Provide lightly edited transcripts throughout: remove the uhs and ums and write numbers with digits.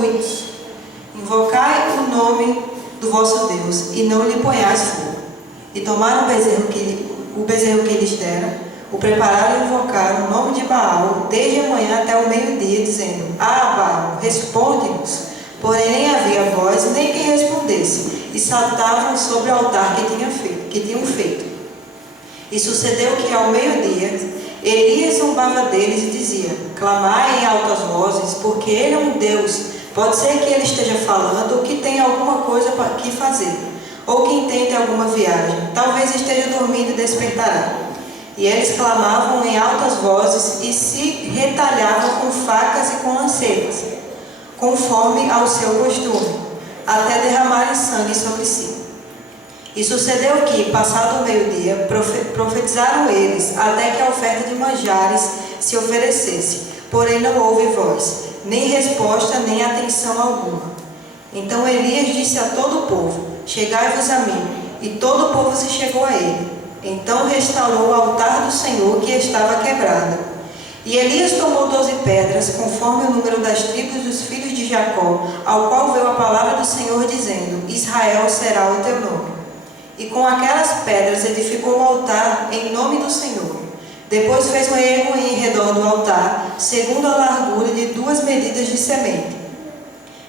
muitos. Invocai o nome do vosso Deus, e não lhe ponhais fogo. E tomaram o bezerro que lhes dera, o prepararam e invocaram o nome de Baal, desde a manhã até o meio-dia, dizendo: Ah, Baal, responde-nos. Porém nem havia voz, nem quem respondesse, e saltavam sobre o altar que tinham feito. E sucedeu que ao meio-dia, Elias zombava deles e dizia: Clamai em altas vozes, porque ele é um Deus. Pode ser que ele esteja falando, ou que tenha alguma coisa para que fazer, ou que intente alguma viagem. Talvez esteja dormindo e despertará. E eles clamavam em altas vozes e se retalhavam com facas e com lanceiras, conforme ao seu costume, até derramarem sangue sobre si. E sucedeu que, passado o meio-dia, profetizaram eles, até que a oferta de manjares se oferecesse. Porém não houve voz, nem resposta, nem atenção alguma. Então Elias disse a todo o povo: Chegai-vos a mim. E todo o povo se chegou a ele. Então restaurou o altar do Senhor, que estava quebrado. E Elias tomou 12 pedras, conforme o número das tribos dos filhos de Jacó, ao qual veio a palavra do Senhor, dizendo: Israel será o teu nome. E com aquelas pedras edificou o altar em nome do Senhor. Depois fez um ermo em redor do altar, segundo a largura de 2 medidas de semente.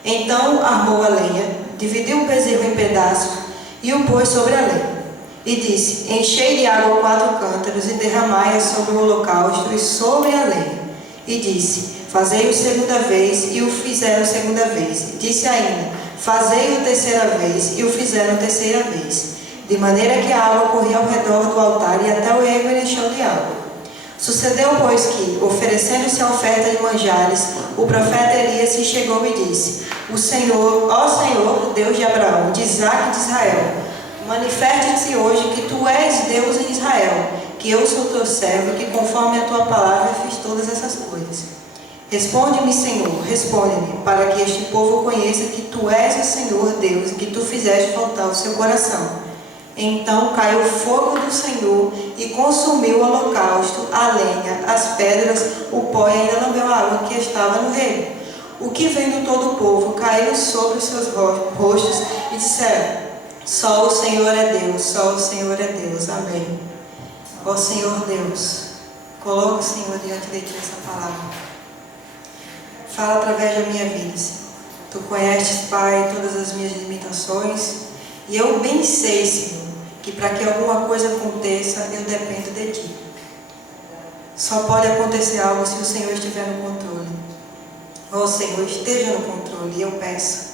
Então armou a lenha, dividiu o bezerro em pedaços e o pôs sobre a lenha. E disse: Enchei de água 4 cântaros e derramai-a sobre o holocausto e sobre a lenha. E disse: Fazei-o segunda vez, e o fizeram segunda vez. Disse ainda: Fazei-o terceira vez, e o fizeram terceira vez. De maneira que a água corria ao redor do altar e até o ermo encheu de água. Sucedeu, pois, que, oferecendo-se a oferta de manjares, o profeta Elias se chegou e disse: O Senhor, ó Senhor, Deus de Abraão, de Isaque e de Israel, manifeste-te hoje que tu és Deus em Israel, que eu sou teu servo, que conforme a tua palavra fiz todas essas coisas. Responde-me, Senhor, responde-me, para que este povo conheça que tu és o Senhor Deus e que tu fizeste voltar o seu coração. Então caiu o fogo do Senhor e consumiu o holocausto, a lenha, as pedras, o pó e ainda lambeu a água que estava no reino. O que vendo todo o povo caiu sobre os seus rostos e disseram: Só o Senhor é Deus, só o Senhor é Deus. Amém. Ó Senhor Deus, coloca o Senhor diante de ti essa palavra. Fala através da minha vida, Senhor. Tu conheces, Pai, todas as minhas limitações. E eu bem sei, Senhor, que para que alguma coisa aconteça, eu dependo de Ti. Só pode acontecer algo se o Senhor estiver no controle. Ó Senhor, esteja no controle, e eu peço,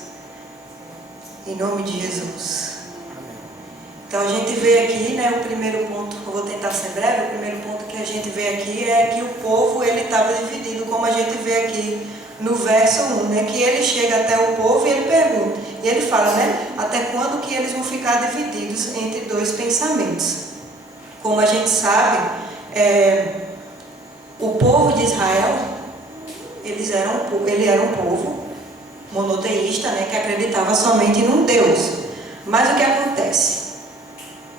em nome de Jesus. Então a gente vê aqui, né, o primeiro ponto, eu vou tentar ser breve, o primeiro ponto que a gente vê aqui é que o povo, ele estava dividido, como a gente vê aqui no verso 1, né, que ele chega até o povo e ele pergunta, e ele fala, né, até quando que eles vão ficar divididos entre 2 pensamentos. Como a gente sabe, o povo de Israel, ele era um povo monoteísta, né, que acreditava somente num Deus. Mas o que acontece?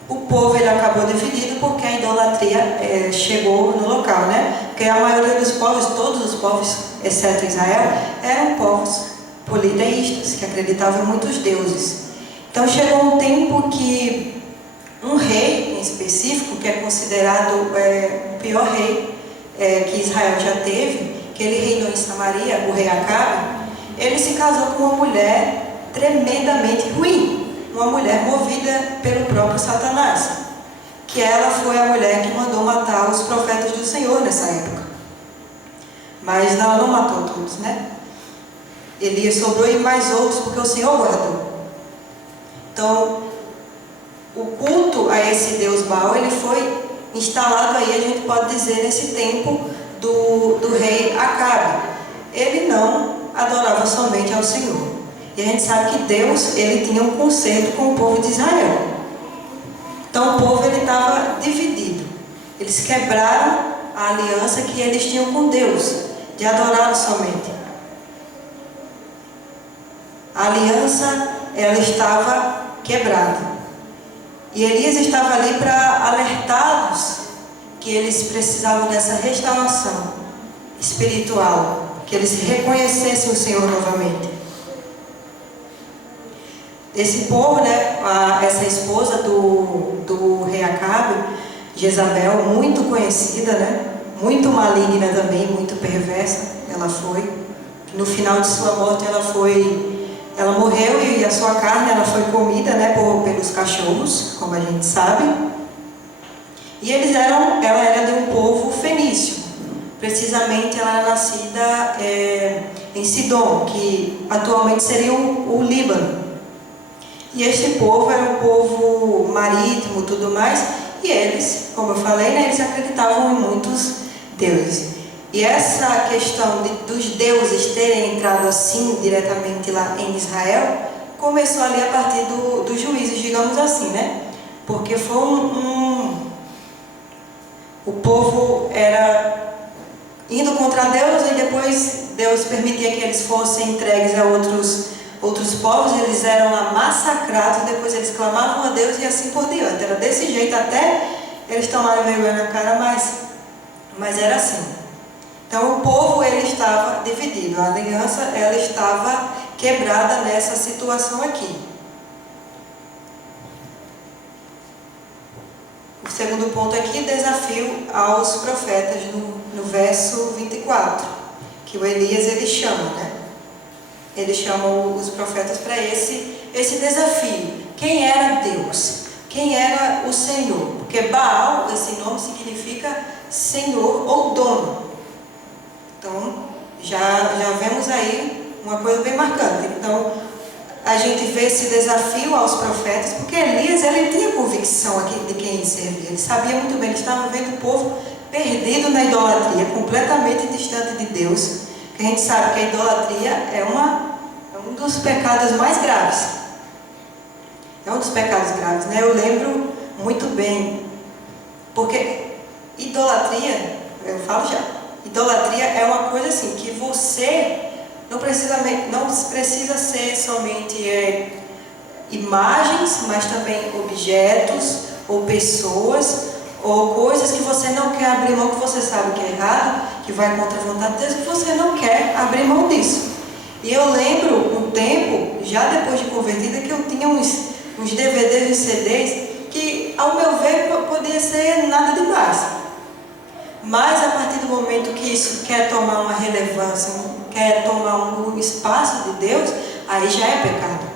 O povo, ele acabou dividido porque a idolatria chegou no local, né? Porque a maioria dos povos, todos os povos, exceto Israel, eram povos politeístas, que acreditavam em muitos deuses. Então chegou um tempo que um rei em específico, que é considerado o pior rei que Israel já teve, que ele reinou em Samaria, o rei Acabe, ele se casou com uma mulher tremendamente ruim. Uma mulher movida pelo próprio Satanás, que ela foi a mulher que mandou matar os profetas do Senhor nessa época. Mas ela não matou todos, né? Elias sobrou e mais outros, porque o Senhor guardou. Então, o culto a esse Deus Baal, ele foi instalado aí, a gente pode dizer, nesse tempo do rei Acabe. Ele não adorava somente ao Senhor. E a gente sabe que Deus, ele tinha um concerto com o povo de Israel. Então o povo, ele estava dividido. Eles quebraram a aliança que eles tinham com Deus, de adorá-lo somente. A aliança, ela estava quebrada. E Elias estava ali para alertá-los que eles precisavam dessa restauração espiritual, que eles reconhecessem o Senhor novamente. esse povo, né, essa esposa do rei Acabe, Jezabel, muito conhecida, né, muito maligna também, muito perversa, ela foi. No final de sua morte, ela morreu e a sua carne ela foi comida, né, pelos cachorros, como a gente sabe. E ela era de um povo fenício. Precisamente ela era nascida em Sidom, que atualmente seria o Líbano. E este povo era um povo marítimo, tudo mais, e eles, como eu falei, né, eles acreditavam em muitos deuses. E essa questão dos deuses terem entrado assim diretamente lá em Israel começou ali a partir dos juízes, digamos assim, né? Porque foi o povo era indo contra Deus e depois Deus permitia que eles fossem entregues a outros povos, eles eram lá massacrados, depois eles clamavam a Deus e assim por diante. Era desse jeito até eles tomarem vergonha na cara, mas era assim. Então o povo ele estava dividido, a aliança ela estava quebrada nessa situação aqui. O segundo ponto aqui, desafio aos profetas no verso 24, que o Elias ele chama, né? Ele chama os profetas para esse desafio. Quem era Deus? Quem era o Senhor? Porque Baal, esse nome significa Senhor ou dono. Então, já vemos aí uma coisa bem marcante. Então, a gente vê esse desafio aos profetas, porque Elias, ele tinha convicção aqui de quem ele servia. Ele sabia muito bem, ele estava vendo o povo perdido na idolatria, completamente distante de Deus. Que a gente sabe que a idolatria é um dos pecados mais graves. É um dos pecados graves, né? Eu lembro muito bem, porque idolatria, eu falo já, idolatria é uma coisa assim, que você não precisa ser somente imagens, mas também objetos, ou pessoas, ou coisas que você não quer abrir mão, que você sabe que é errado, que vai contra a vontade de Deus, que você não quer abrir mão disso. E eu lembro um tempo, já depois de convertida, que eu tinha uns DVDs e CDs, que ao meu ver podia ser nada demais. Mas a partir do momento que isso quer tomar uma relevância, quer tomar um espaço de Deus, aí já é pecado.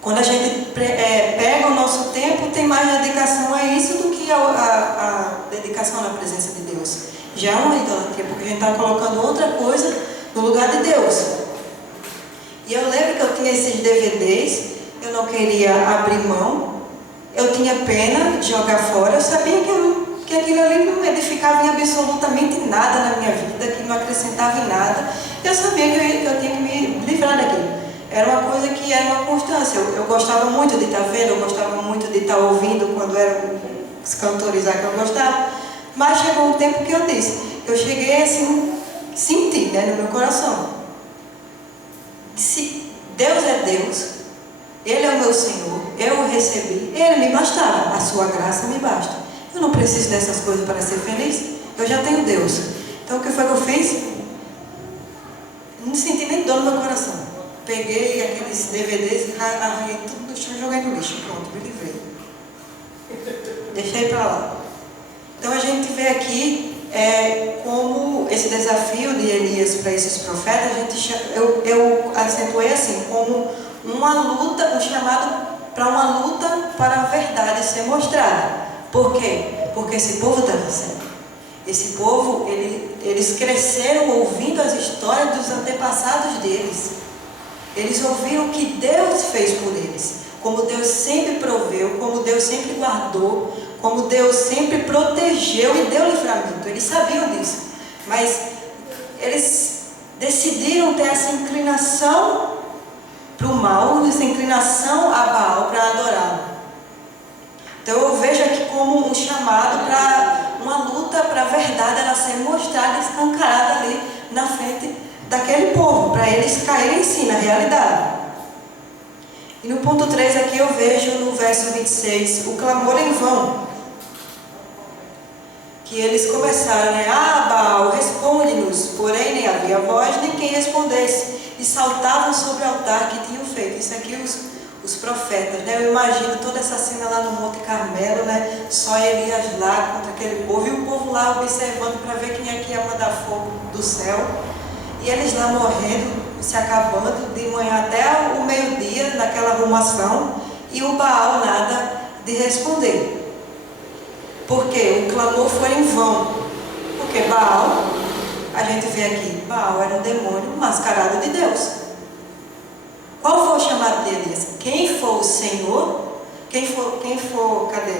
Quando a gente pega o nosso tempo, tem mais dedicação a isso do que a dedicação na presença de Deus. Já é uma idolatria, porque a gente está colocando outra coisa no lugar de Deus. E eu lembro que eu tinha esses DVDs, eu não queria abrir mão, eu tinha pena de jogar fora, eu sabia que aquilo ali não edificava em absolutamente nada na minha vida, que não acrescentava em nada. Eu sabia que eu tinha que me livrar daquilo. Era uma coisa que era uma constância. Eu gostava muito de estar vendo, eu gostava muito de estar ouvindo quando eram os cantores lá que eu gostava. Mas chegou um tempo que eu disse, eu cheguei assim, senti, né, no meu coração. Se Deus é Deus, Ele é o meu Senhor, eu o recebi, Ele me bastava, a sua graça me basta. Eu não preciso dessas coisas para ser feliz, eu já tenho Deus. Então o que foi que eu fiz? Não senti nem dor no meu coração. Peguei aqueles DVDs, arranhei tudo no chão e joguei no lixo. Pronto, me livrei. Deixei para lá. Então a gente vê aqui como esse desafio de Elias para esses profetas, eu acentuei assim, como uma luta, um chamado para uma luta para a verdade ser mostrada. Por quê? Porque esse povo estava certo. Esse povo, eles cresceram ouvindo as histórias dos antepassados deles. Eles ouviram o que Deus fez por eles, como Deus sempre proveu, como Deus sempre guardou, como Deus sempre protegeu e deu livramento. Eles sabiam disso, mas eles decidiram ter essa inclinação para o mal, essa inclinação a Baal para adorá-lo. Então eu vejo aqui como um chamado para uma luta para a verdade ela ser mostrada, escancarada ali na frente daquele povo, para eles caírem em si, na realidade. E no ponto 3 aqui eu vejo no verso 26, o clamor em vão. Que eles começaram, né? Ah, Baal, responde-nos. Porém, nem havia voz, nem quem respondesse. E saltavam sobre o altar que tinham feito. Isso aqui os profetas, né? Eu imagino toda essa cena lá no Monte Carmelo, né? Só Elias lá contra aquele povo, e o povo lá observando para ver quem é que ia mandar fogo do céu. E eles lá morrendo, se acabando, de manhã até o meio-dia, naquela arrumação, e o Baal nada de responder. Porque o clamor foi em vão. Porque Baal, a gente vê aqui, Baal era um demônio mascarado de Deus. Qual foi o chamado de Elias? Quem for o Senhor? Quem for, cadê?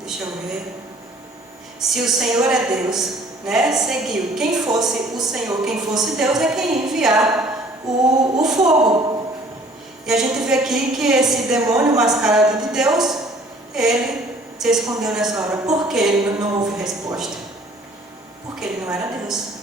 Deixa eu ver. Se o Senhor é Deus, né? Seguiu. Quem fosse o Senhor, quem fosse Deus, é quem ia enviar o fogo. E a gente vê aqui que esse demônio mascarado de Deus, ele se escondeu nessa hora. Por que ele não houve resposta? Porque ele não era Deus.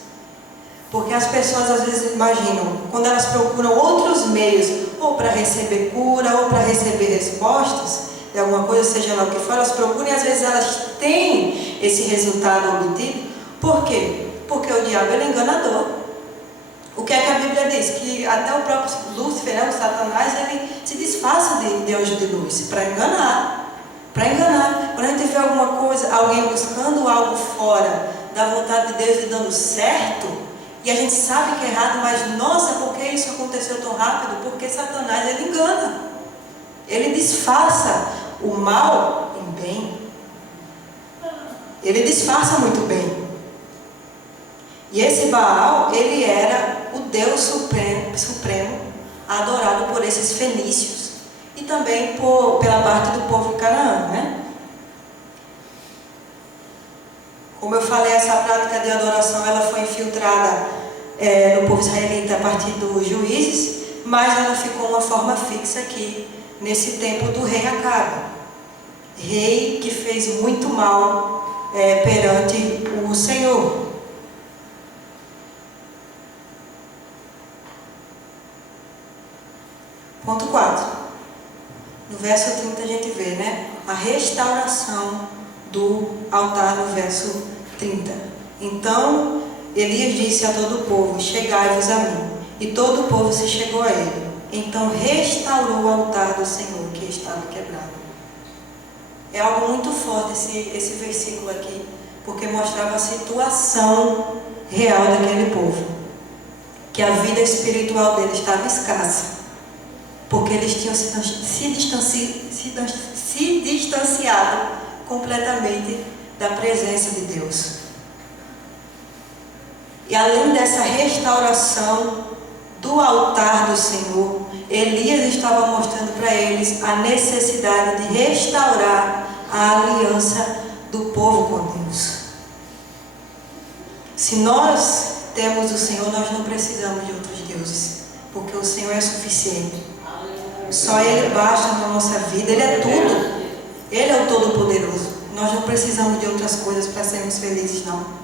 Porque as pessoas às vezes imaginam, quando elas procuram outros meios, ou para receber cura, ou para receber respostas de alguma coisa, seja lá o que for, elas procuram e às vezes elas têm esse resultado obtido. Por quê? Porque o diabo é enganador. O que é que a Bíblia diz? Que até o próprio Lúcifer, né, o Satanás, ele se disfarça de anjo de luz para enganar. Para enganar. Quando a gente vê alguma coisa, alguém buscando algo fora da vontade de Deus e dando certo, e a gente sabe que é errado, mas nossa, por que isso aconteceu tão rápido? Porque Satanás, ele engana. Ele disfarça o mal em bem. Ele disfarça muito bem. E esse Baal, ele era o Deus supremo, adorado por esses fenícios. E também pela parte do povo de Canaã, né? Como eu falei, essa prática de adoração ela foi infiltrada no povo israelita a partir dos Juízes, mas ela ficou uma forma fixa aqui, nesse tempo do rei Acabe. Rei que fez muito mal perante o Senhor. Ponto 4. No verso 30 a gente vê, né? A restauração do altar no verso 30. Então, Elias disse a todo o povo, chegai-vos a mim. E todo o povo se chegou a ele. Então, restaurou o altar do Senhor que estava quebrado. É algo muito forte esse versículo aqui, porque mostrava a situação real daquele povo. Que a vida espiritual dele estava escassa. Porque eles tinham se distanciado completamente da presença de Deus. E além dessa restauração do altar do Senhor, Elias estava mostrando para eles a necessidade de restaurar a aliança do povo com Deus. Se nós temos o Senhor, nós não precisamos de outros deuses, porque o Senhor é suficiente. Só Ele basta na nossa vida, Ele é tudo. Ele é o Todo-Poderoso. Nós não precisamos de outras coisas para sermos felizes, não.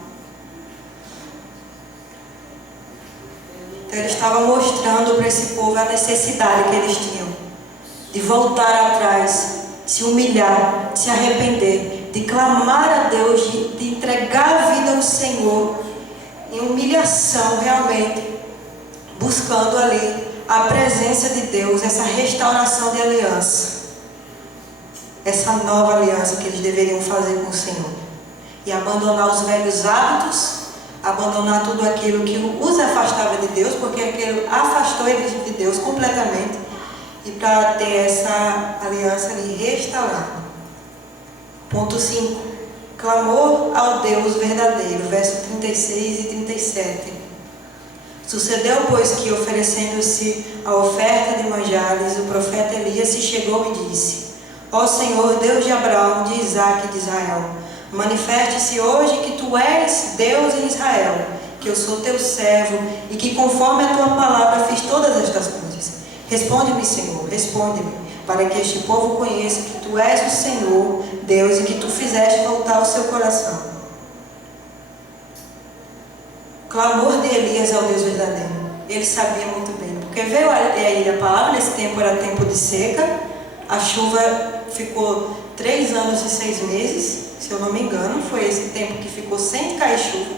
Então Ele estava mostrando para esse povo a necessidade que eles tinham de voltar atrás, se humilhar, se arrepender, de clamar a Deus, de entregar a vida ao Senhor em humilhação realmente, buscando ali a presença de Deus, essa restauração de aliança, essa nova aliança que eles deveriam fazer com o Senhor, e abandonar os velhos hábitos, abandonar tudo aquilo que os afastava de Deus, porque aquilo afastou eles de Deus completamente, e para ter essa aliança ali restaurada. Ponto 5. Clamor ao Deus verdadeiro, verso 36 e 37. Sucedeu, pois, que oferecendo-se a oferta de manjares, o profeta Elias se chegou e disse: Ó Senhor, Deus de Abraão, de Isaque e de Israel, manifeste-se hoje que tu és Deus em Israel, que eu sou teu servo e que conforme a tua palavra fiz todas estas coisas. Responde-me, Senhor, responde-me, para que este povo conheça que tu és o Senhor, Deus, e que tu fizeste voltar o seu coração. Clamor de Elias ao Deus verdadeiro. Ele sabia muito bem, porque veio a ele a palavra, nesse tempo era tempo de seca, a chuva ficou 3 anos e 6 meses, se eu não me engano, foi esse tempo que ficou sem cair chuva.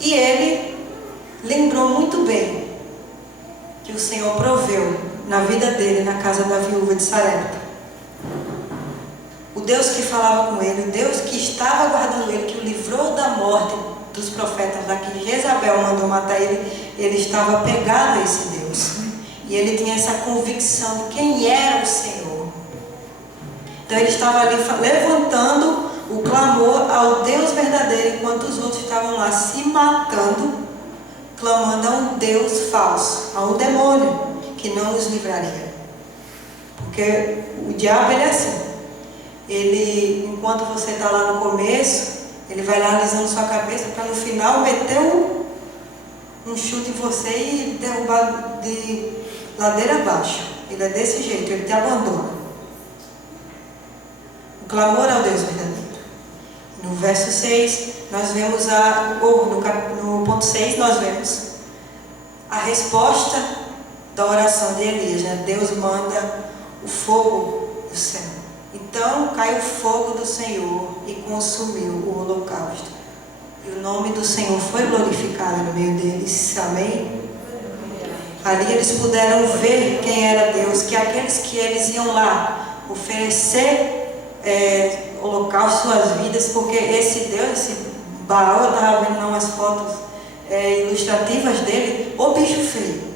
E ele lembrou muito bem o Senhor proveu na vida dele, na casa da viúva de Sarepta. O Deus que falava com ele, o Deus que estava guardando ele, que o livrou da morte dos profetas lá, que Jezabel mandou matar ele, ele estava apegado a esse Deus. E ele tinha essa convicção de quem era o Senhor. Então ele estava ali levantando o clamor ao Deus verdadeiro, enquanto os outros estavam lá se matando, clamando a um Deus falso, a um demônio que não os livraria. Porque o diabo, ele é assim. Ele, enquanto você está lá no começo, ele vai lá alisando sua cabeça para no final meter um chute em você e derrubar de ladeira abaixo. Ele é desse jeito, ele te abandona. O clamor ao Deus verdadeiro. No verso 6, nós vemos no ponto 6, nós vemos a resposta da oração de Elias, né? Deus manda o fogo do céu. Então caiu o fogo do Senhor e consumiu o holocausto. E o nome do Senhor foi glorificado no meio deles. Amém? Ali eles puderam ver quem era Deus, que aqueles que eles iam lá oferecer holocausto suas vidas, porque esse Deus, esse Baal, eu estava vendo umas fotos ilustrativas dele, o bicho feio.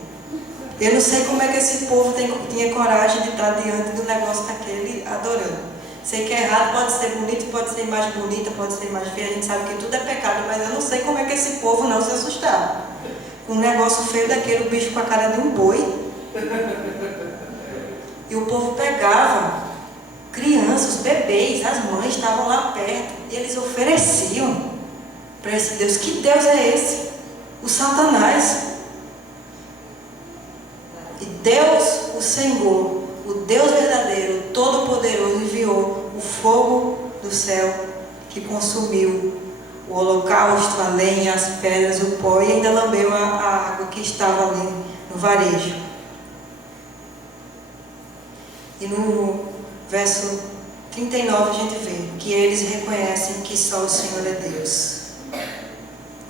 Eu não sei como é que esse povo tinha coragem de estar diante do negócio daquele adorando. Sei que é errado, pode ser bonito, pode ser mais bonita, pode ser mais feia, a gente sabe que tudo é pecado, mas eu não sei como é que esse povo não se assustava. Um negócio feio daquele, o bicho com a cara de um boi. E o povo pegava crianças, os bebês, as mães estavam lá perto, e eles ofereciam para esse Deus. Que Deus é esse? O Satanás. E Deus, o Senhor, o Deus verdadeiro, Todo-Poderoso, enviou o fogo do céu que consumiu o holocausto, a lenha, as pedras, o pó, e ainda lambeu a água que estava ali no varejo. E no verso 39 a gente vê que eles reconhecem que só o Senhor é Deus.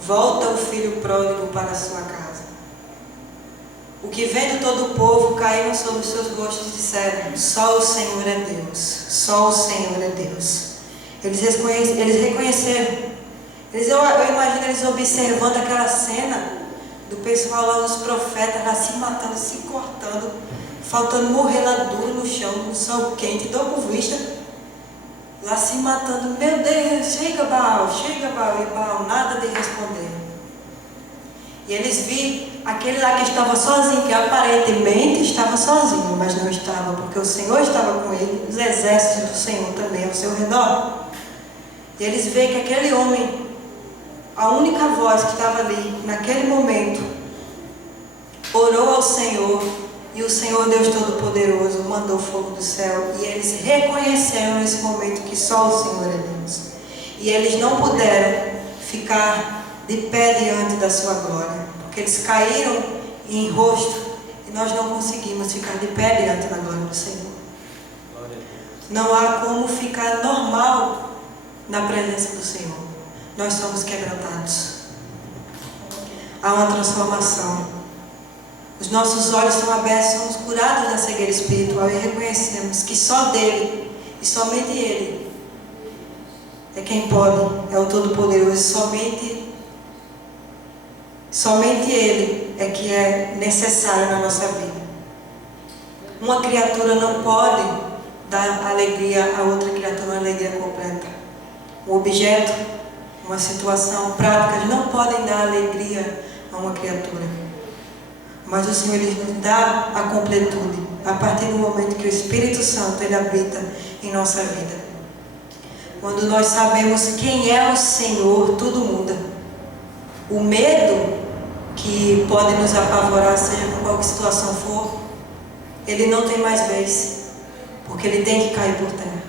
Volta o filho pródigo para a sua casa. O que vendo todo o povo caíram sobre os seus rostos e disseram: só o Senhor é Deus, só o Senhor é Deus. Eles reconheceram. Eu imagino eles observando aquela cena do pessoal lá, os profetas lá se matando, se cortando, faltando morrer lá duro no chão, no sol quente, dor por vista, lá se matando. Meu Deus, chega Baal, e Baal nada de responder. E eles viram aquele lá que estava sozinho, que aparentemente estava sozinho, mas não estava, porque o Senhor estava com ele, os exércitos do Senhor também ao seu redor. E eles veem que aquele homem, a única voz que estava ali naquele momento, orou ao Senhor, e o Senhor Deus Todo-Poderoso mandou fogo do céu, e eles reconheceram nesse momento que só o Senhor é Deus. E eles não puderam ficar de pé diante da sua glória, porque eles caíram em rosto, e nós não conseguimos ficar de pé diante da glória do Senhor. Não há como ficar normal na presença do Senhor. Nós somos quebrantados. Há uma transformação. Os nossos olhos são abertos, somos curados da cegueira espiritual e reconhecemos que só dele e somente ele é quem pode, é o Todo-Poderoso. Somente ele é que é necessário na nossa vida. Uma criatura não pode dar alegria a outra criatura, uma alegria completa. Um objeto, uma situação prática, não podem dar alegria a uma criatura. Mas o Senhor, Ele nos dá a completude a partir do momento que o Espírito Santo Ele habita em nossa vida. Quando nós sabemos quem é o Senhor, tudo muda. O medo que pode nos apavorar, seja com qualquer situação for, ele não tem mais vez, porque ele tem que cair por terra.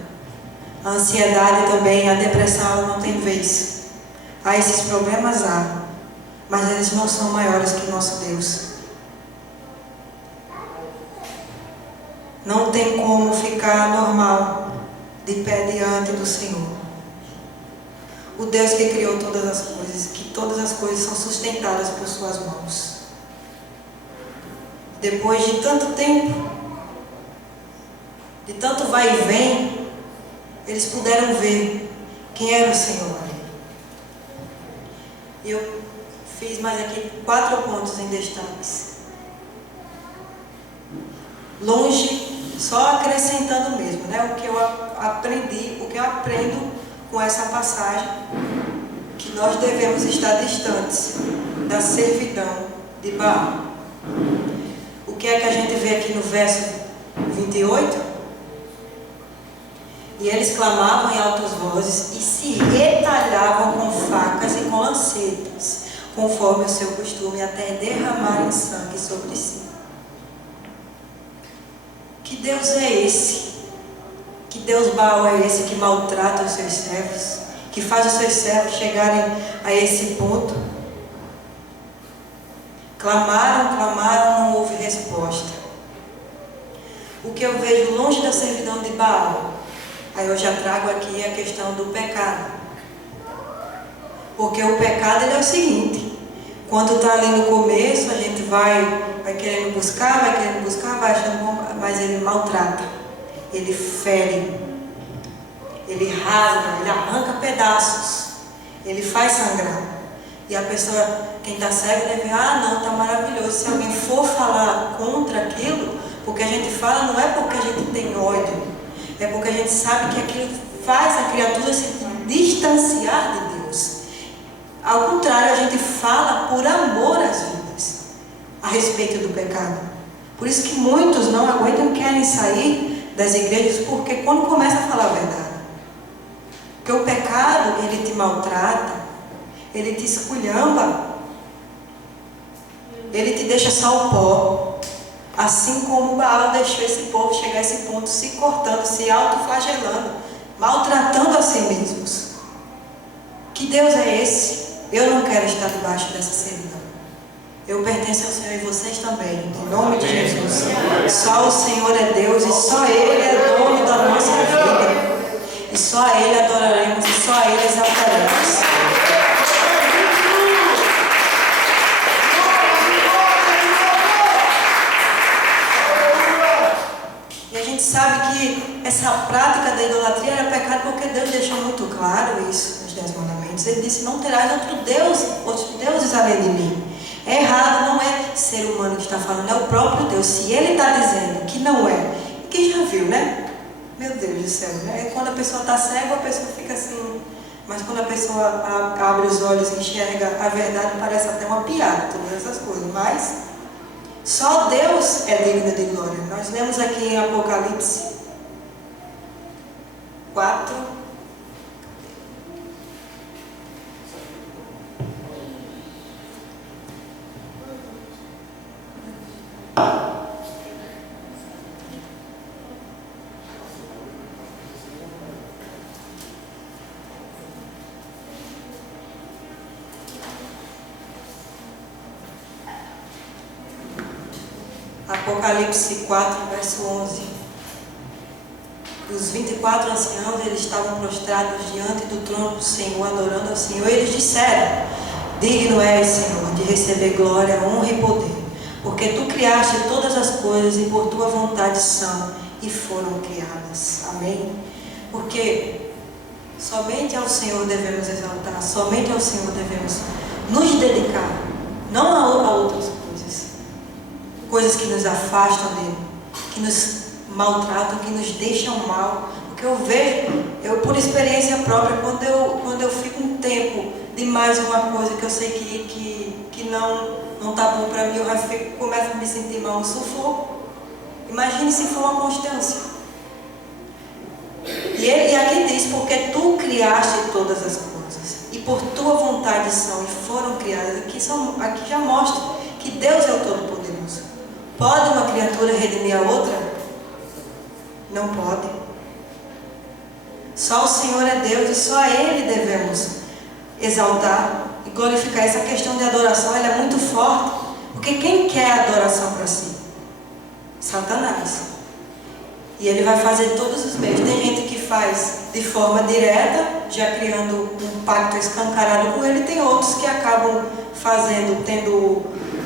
A ansiedade também, a depressão, ela não tem vez. Há esses problemas, mas eles não são maiores que o nosso Deus. Não tem como ficar normal de pé diante do Senhor. O Deus que criou todas as coisas, que todas as coisas são sustentadas por suas mãos. depois de tanto tempo, de tanto vai e vem, eles puderam ver quem era o Senhor ali. E eu fiz mais aqui 4 pontos em destaques. Longe, só acrescentando mesmo, né? O que eu aprendi, o que eu aprendo com essa passagem, que nós devemos estar distantes da servidão de Baal. O que é que a gente vê aqui no verso 28? E eles clamavam em altas vozes e se retalhavam com facas e com lancetas, conforme o seu costume, até derramarem sangue sobre si. Que Deus é esse? Que Deus Baal é esse que maltrata os seus servos? Que faz os seus servos chegarem a esse ponto? Clamaram, não houve resposta. O que eu vejo longe da servidão de Baal, aí eu já trago aqui a questão do pecado. Porque o pecado ele é o seguinte: quando está ali no começo, a gente vai querendo buscar, vai achando bom, mas ele maltrata, ele fere, ele rasga, ele arranca pedaços, ele faz sangrar. E a pessoa, quem está cego, deve ver, não, está maravilhoso. Se alguém for falar contra aquilo, porque a gente fala não é porque a gente tem ódio, é porque a gente sabe que aquilo faz a criatura se distanciar de Deus. Ao contrário, a gente fala por amor às vidas a respeito do pecado. Por isso que muitos não aguentam e querem sair das igrejas, porque quando começa a falar a verdade, porque o pecado, ele te maltrata, ele te esculhamba, ele te deixa só o pó, assim como Baal deixou esse povo chegar a esse ponto, se cortando, se autoflagelando, maltratando a si mesmos. Que Deus é esse? Eu não quero estar debaixo dessa servidão. Eu pertenço ao Senhor e vocês também, em nome de Jesus. Só o Senhor é Deus e só Ele é dono da nossa vida. E só a Ele adoraremos e só a Ele exaltaremos. E a gente sabe que essa prática da idolatria era pecado porque Deus deixou muito claro isso nos 10 mandamentos. Ele disse: não terás outros deuses além de mim. É errado, não é ser humano que está falando, é o próprio Deus. Se Ele está dizendo que não é, quem já viu, né? Meu Deus do céu, né? Quando a pessoa está cega, a pessoa fica assim. Mas quando a pessoa abre os olhos e enxerga a verdade, parece até uma piada, todas essas coisas. Mas só Deus é digno de glória. Nós lemos aqui em Apocalipse 4. Apocalipse 4, verso 11. Os 24 anciãos, eles estavam prostrados diante do trono do Senhor, adorando ao Senhor. E eles disseram: digno és, Senhor, de receber glória, honra e poder, porque tu criaste todas as coisas e por tua vontade são e foram criadas. Amém? Porque somente ao Senhor devemos exaltar, somente ao Senhor devemos nos dedicar, não a outras coisas que nos afastam dele, que nos maltratam, que nos deixam mal. Porque eu vejo, por experiência própria, quando eu fico um tempo demais em uma coisa que eu sei que não está bom para mim, eu já começo a me sentir mal, um sufoco. Imagine se for uma constância. E aqui diz: porque tu criaste todas as coisas e por tua vontade são e foram criadas. Aqui já mostra que Deus é o Todo-Poderoso. Pode uma criatura redimir a outra? Não pode. Só o Senhor é Deus e só a Ele devemos exaltar e glorificar. Essa questão de adoração, ela é muito forte, porque quem quer adoração para si? Satanás. E ele vai fazer todos os meios. Tem gente que faz de forma direta, já criando um pacto escancarado com ele. Tem outros que acabam tendo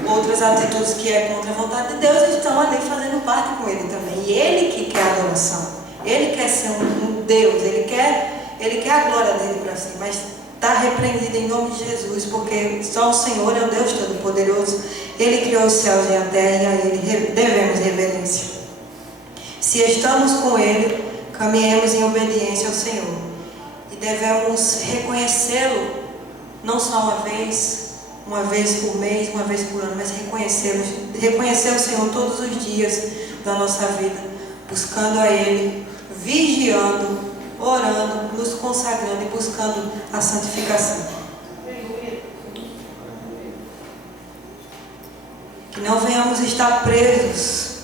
outras atitudes que é contra a vontade de Deus, eles estão ali fazendo parte com Ele também. E Ele que quer a adoração. Ele quer ser um Deus, Ele quer a glória dele para si, mas está repreendido em nome de Jesus, porque só o Senhor é o Deus Todo-Poderoso. Ele criou os céus e a terra e a Ele devemos reverência. Se estamos com Ele, caminhemos em obediência ao Senhor e devemos reconhecê-lo, não só uma vez por mês, uma vez por ano, mas reconhecer o Senhor todos os dias da nossa vida, buscando a Ele, vigiando, orando, nos consagrando e buscando a santificação. Que não venhamos estar presos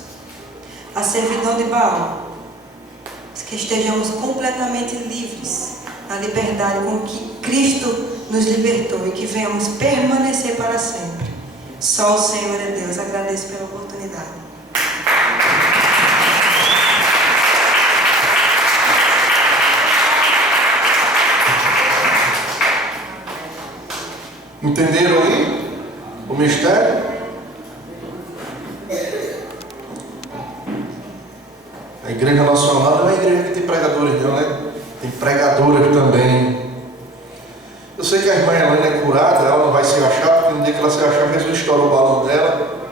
à servidão de Baal, mas que estejamos completamente livres na liberdade com que Cristo nos libertou e que venhamos permanecer para sempre. Só o Senhor é Deus. Agradeço pela oportunidade. Entenderam aí o mistério? A Igreja Nacional não é uma igreja que tem pregadores não, né? Tem pregadoras também. Eu sei que a irmã Helena é curada, ela não vai se achar, porque no dia que ela se achar, Jesus estourou o balão dela.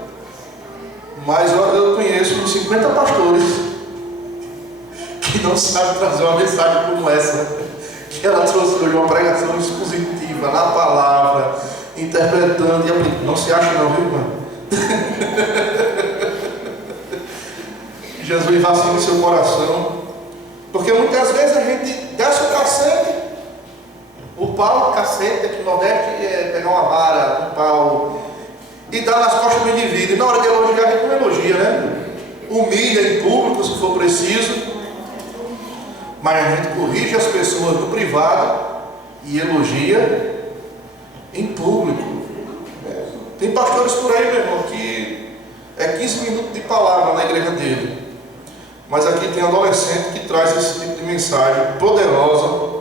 Mas eu conheço uns 50 pastores que não sabem trazer uma mensagem como essa, que ela trouxe hoje, uma pregação expositiva, na palavra, interpretando e aplicando. Não se acha não, viu, irmã? Jesus vacina em seu coração, porque muitas vezes a gente desce o cacete, o pau, cacete, aqui no Nordeste é pegar uma vara, um pau, e dá nas costas do indivíduo. E na hora de elogiar, a gente não elogia, né? Humilha em público, se for preciso, mas a gente corrige as pessoas no privado e elogia em público. Tem pastores por aí, meu irmão, que é 15 minutos de palavra na igreja dele. Mas aqui tem adolescente que traz esse tipo de mensagem poderosa.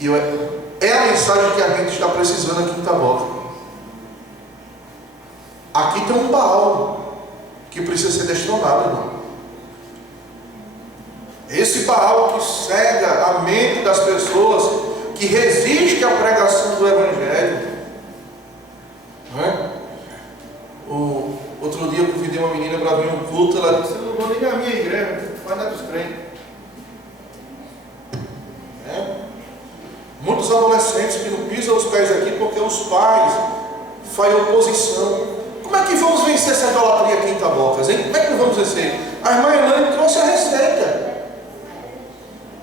E é a mensagem que a gente está precisando aqui em Taboca. Aqui tem um Baal que precisa ser destronado, irmão. Esse Baal que cega a mente das pessoas, que resiste à pregação do Evangelho. Não é? Outro dia eu convidei uma menina para vir um culto, ela disse: eu não vou nem na minha igreja, vai na dos crentes. Muitos adolescentes que não pisam os pés aqui porque os pais fazem oposição. Como é que vamos vencer essa idolatria aqui em Tabocas, hein? Como é que nós vamos vencer? A irmã Elaine trouxe a receita.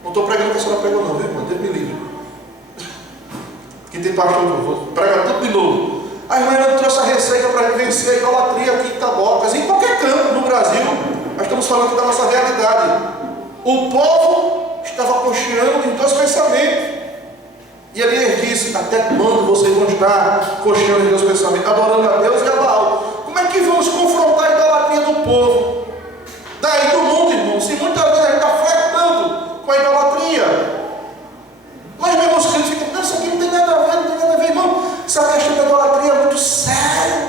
Não estou pregando que a senhora pregou não, viu, irmã? Deus me livre. Que tem pastor que eu vou pregar tudo de novo. A irmã Elaine trouxe a receita para vencer a idolatria aqui em Tabocas. Em qualquer canto no Brasil, nós estamos falando da nossa realidade. O povo estava cocheando em dois pensamentos. E ali ele disse: até quando vocês vão estar cocheando em dois pensamentos, adorando a Deus e a Baal? Como é que vamos confrontar a idolatria do povo? Daí do mundo, irmão, se muitas vezes a gente está flertando com a idolatria. Mas mesmo os crentes ficam: não, isso aqui não tem nada a ver, não tem nada a ver, irmão. Essa questão da idolatria é muito séria.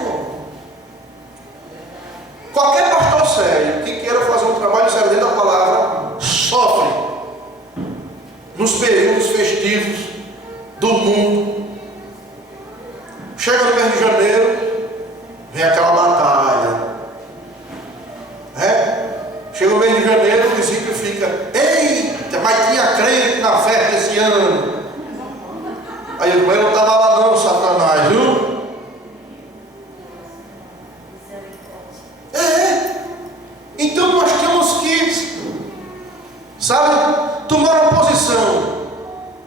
Qualquer pastor sério que queira fazer um trabalho sério dentro da palavra sofre nos períodos festivos do mundo. Chega no mês de janeiro, vem aquela batalha, chega o mês de janeiro, o discípulo fica: eita, mas tinha crente na festa esse ano. Aí eu não estava lá não, Satanás, viu? Então nós temos que, sabe, tomar uma posição.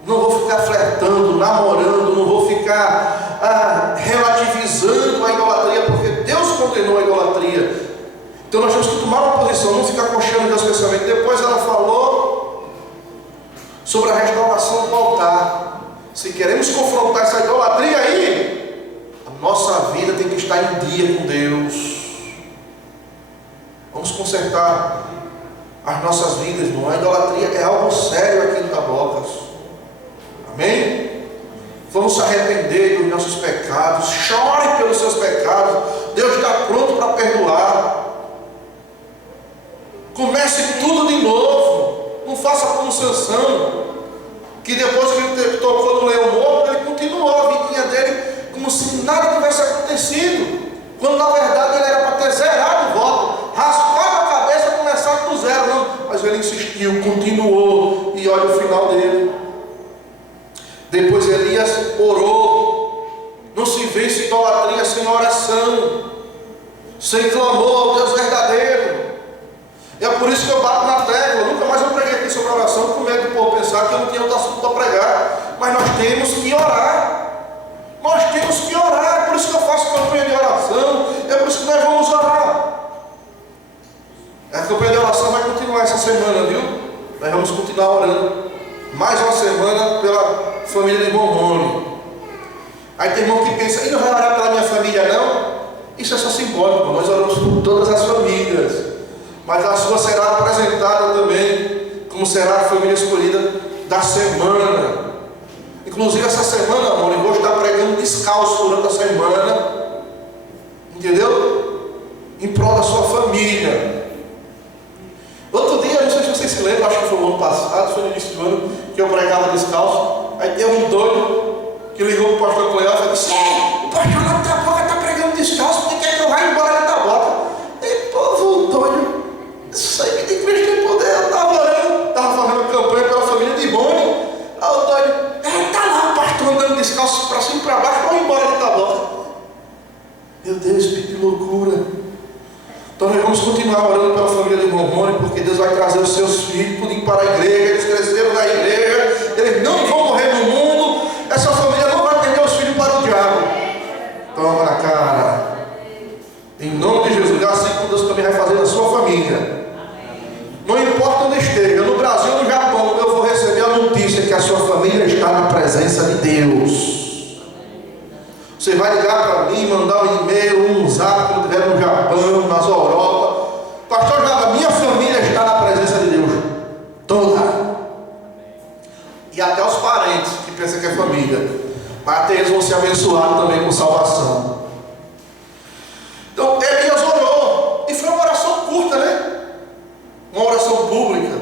Não vou ficar flertando, namorando, não vou ficar relativizando a idolatria, porque Deus condenou a idolatria. Então nós temos que tomar uma posição, não ficar cocheando os pensamentos. Depois ela falou sobre a restauração do altar. Se queremos confrontar essa idolatria aí, a nossa vida tem que estar em dia com Deus. Vamos consertar as nossas vidas, irmão. A idolatria é algo sério aqui em Tabocas. Amém? Vamos se arrepender dos nossos pecados. Chore pelos seus pecados. Sansão, que depois que ele tocou no leão morto, ele continuou a vidinha dele como se nada tivesse acontecido, quando na verdade ele era para ter zerado o voto, raspava a cabeça e começar do zero. Não, mas ele insistiu, continuou, e olha o final dele. Depois Elias orou. Não se vence idolatria sem oração, sem clamor ao Deus verdadeiro. E é por isso que eu bato na tecla. Nunca mais eu preguei aqui sobre oração, com medo do povo pensar que eu não tinha outro assunto para pregar. Mas nós temos que orar. Nós temos que orar. É por isso que eu faço campanha de oração. É por isso que nós vamos orar. A campanha de oração vai continuar essa semana, viu? Nós vamos continuar orando mais uma semana pela família de irmão Rony. Aí tem irmão que pensa, e não vai orar pela minha família não? Isso é só simbólico, nós oramos por todas as famílias, mas a sua será apresentada também, como será a família escolhida da semana. Inclusive essa semana, amor, eu vou estar pregando descalço durante a semana, entendeu? Em prol da sua família. Outro dia, não sei se vocês se lembram, acho que foi o ano passado, foi no início do ano, que eu pregava descalço. Aí tem um doido que ligou para o pastor Cleófilo e disse: o pastor lá de Taboca está pregando descalço, porque quer que eu vá embora de Taboca. E povo doido, isso aí de Cristo tem poder. Eu estava orando, estava fazendo campanha pela família de Rony. Aí o doido, está lá o pastor andando descalço para cima e para baixo, vamos embora de Taboca. Meu Deus, que loucura. Então nós vamos continuar orando pela família de irmão Rony, porque Deus vai trazer os seus filhos tudo para a igreja. Eles cresceram na igreja, eles não vão morrer no mundo. Essa família não vai perder os filhos para o diabo. Toma na cara. Em nome de Jesus, assim como Deus também vai fazer na sua família. Não importa onde esteja, no Brasil ou no Japão, eu vou receber a notícia que a sua família está na presença de Deus. Você vai ligar para mim, mandar um e-mail, um zap, quando estiver no Japão, nas Europa. Pastor Jada, minha família está na presença de Deus. Toda. E até os parentes que pensam que é família. Mas até eles vão ser abençoados também com salvação. Então, Elias orou. E foi uma oração curta, né? Uma oração pública.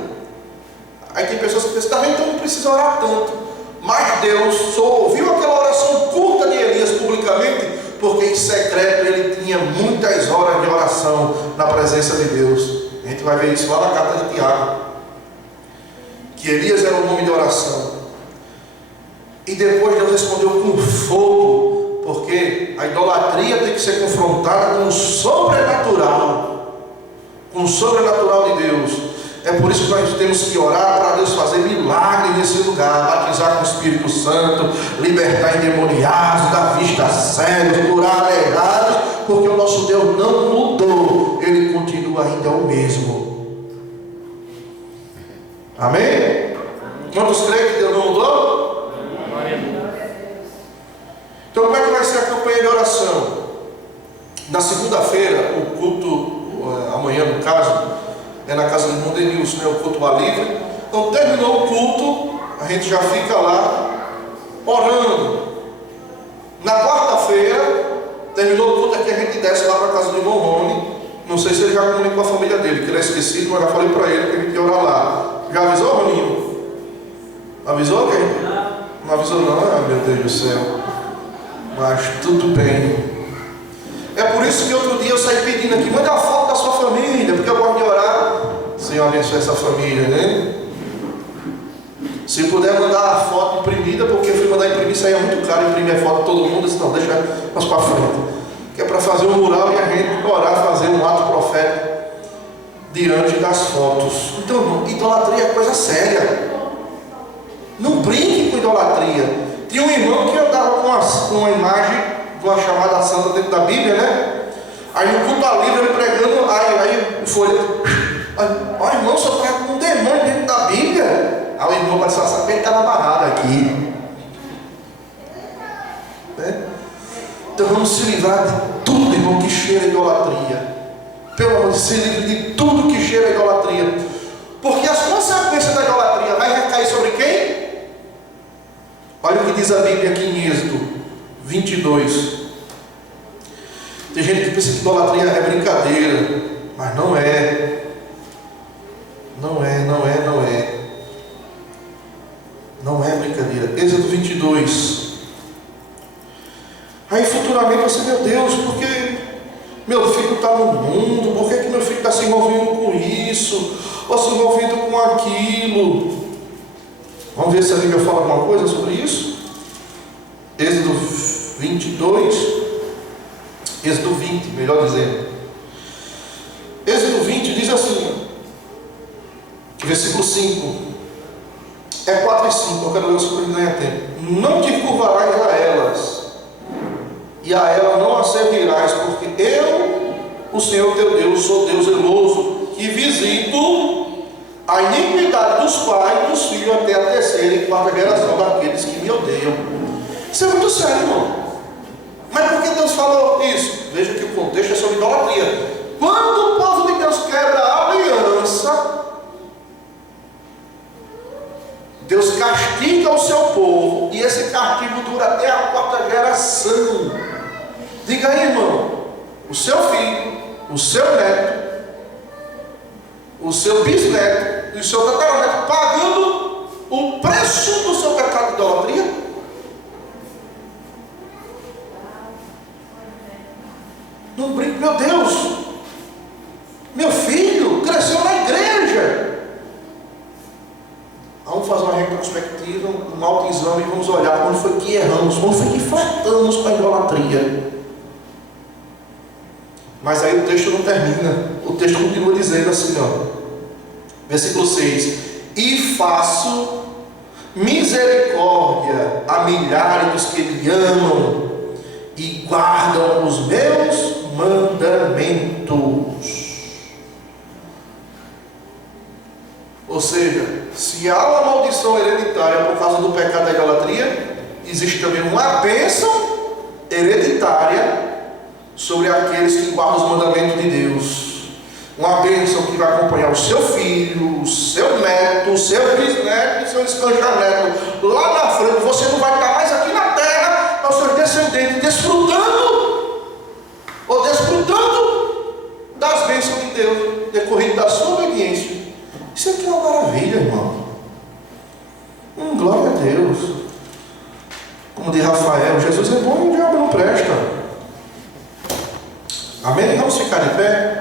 Aí tem pessoas que pensam, tá vendo? Então não precisa orar tanto. Mas Deus só ouviu aquela oração curta de Elias publicamente, porque em secreto ele tinha muitas horas de oração na presença de Deus. A gente vai ver isso lá na carta de Tiago, que Elias era um nome de oração. E depois Deus respondeu com fogo, porque a idolatria tem que ser confrontada com o sobrenatural, com o sobrenatural de Deus. É por isso que nós temos que orar para Deus fazer milagre nesse lugar, batizar com o Espírito Santo, libertar endemoniados, dar vista a cegos, curar aleijados, porque o nosso Deus não mudou, Ele continua ainda o mesmo. Amém? Quantos creem que Deus não mudou? Então como é que vai ser a campanha de oração? Na segunda-feira, o culto, amanhã no caso, é na casa do irmão Denilson, né, o culto ao livre. Então terminou o culto, a gente já fica lá orando. Na quarta-feira, terminou o culto, aqui a gente desce lá para a casa do irmão Rony. Não sei se ele já comunicou com a família dele, que ele é esquecido, mas já falei para ele que a gente ia orar lá. Já avisou, Roninho? Avisou quem? Não avisou não? Ah, meu Deus do céu. Mas tudo bem. É por isso que outro dia eu saí pedindo aqui, manda a foto da sua família, porque eu gosto de orar. Senhor, abençoe essa família, né? Se puder mandar a foto imprimida, porque eu fui mandar imprimir, saía muito caro imprimir a foto de todo mundo, senão deixa mais para frente. Que é para fazer um mural e a gente orar, fazer um ato profético diante das fotos. Então, idolatria é coisa séria. Não brinque com idolatria. Tinha um irmão que andava com uma imagem de uma chamada santa dentro da Bíblia, né? Aí no culto ao livre ele pregando, aí foi, ó irmão, só estava com um demônio dentro da Bíblia. Aí o irmão vai só saber que ele estava amarrado aqui, né? Então vamos se livrar de tudo, irmão, que cheira a idolatria. Pelo amor de Deus, se livre de tudo que cheira a idolatria, porque as consequências da idolatria vai recair sobre quem? Olha o que diz a Bíblia aqui em Êxodo 22. Tem gente que pensa que idolatria é brincadeira, mas não é. Não é. você, meu Deus, porque meu filho está no mundo, por que meu filho está se envolvendo com isso, ou se envolvendo com aquilo? Vamos ver se a Bíblia fala alguma coisa sobre isso. Êxodo 22, Êxodo 20, melhor dizendo. Êxodo 20 diz assim, versículo 5, 4 e 5, eu quero ler o segundo que ganha tempo. Não te curvarás a elas, e a ela não a servirás, porque eu, o Senhor teu Deus, sou Deus zeloso, que visito a iniquidade dos pais e dos filhos até a terceira e quarta geração daqueles que me odeiam. Isso é muito sério, irmão. Mas por que Deus falou isso? Veja que o contexto é sobre idolatria. Quando o povo de Deus quebra a aliança, Deus castiga o seu povo, e esse castigo dura até a quarta geração. Diga aí, irmão, o seu filho, o seu neto, o seu bisneto e o seu tataraneto pagando o preço do seu pecado de idolatria? Não brinque, meu Deus, meu filho cresceu na igreja. Vamos fazer uma retrospectiva, um autoexame e vamos olhar onde foi que erramos, onde foi que faltamos com a idolatria. Mas aí o texto não termina, o texto continua dizendo assim, versículo 6: e faço misericórdia a milhares dos que me amam e guardam os meus mandamentos. Ou seja, se há uma maldição hereditária por causa do pecado da idolatria, existe também uma bênção hereditária sobre aqueles que guardam os mandamentos de Deus. Uma bênção que vai acompanhar o seu filho, o seu neto, o seu bisneto e o seu escanjaneto. Lá na frente você não vai estar mais aqui na terra, mas os seus descendentes desfrutando das bênçãos de Deus, decorrido da sua obediência. Isso aqui é uma maravilha, irmão. Glória a Deus. Como diz Rafael, Jesus é bom e o diabo não presta. Amém? Vamos ficar de pé.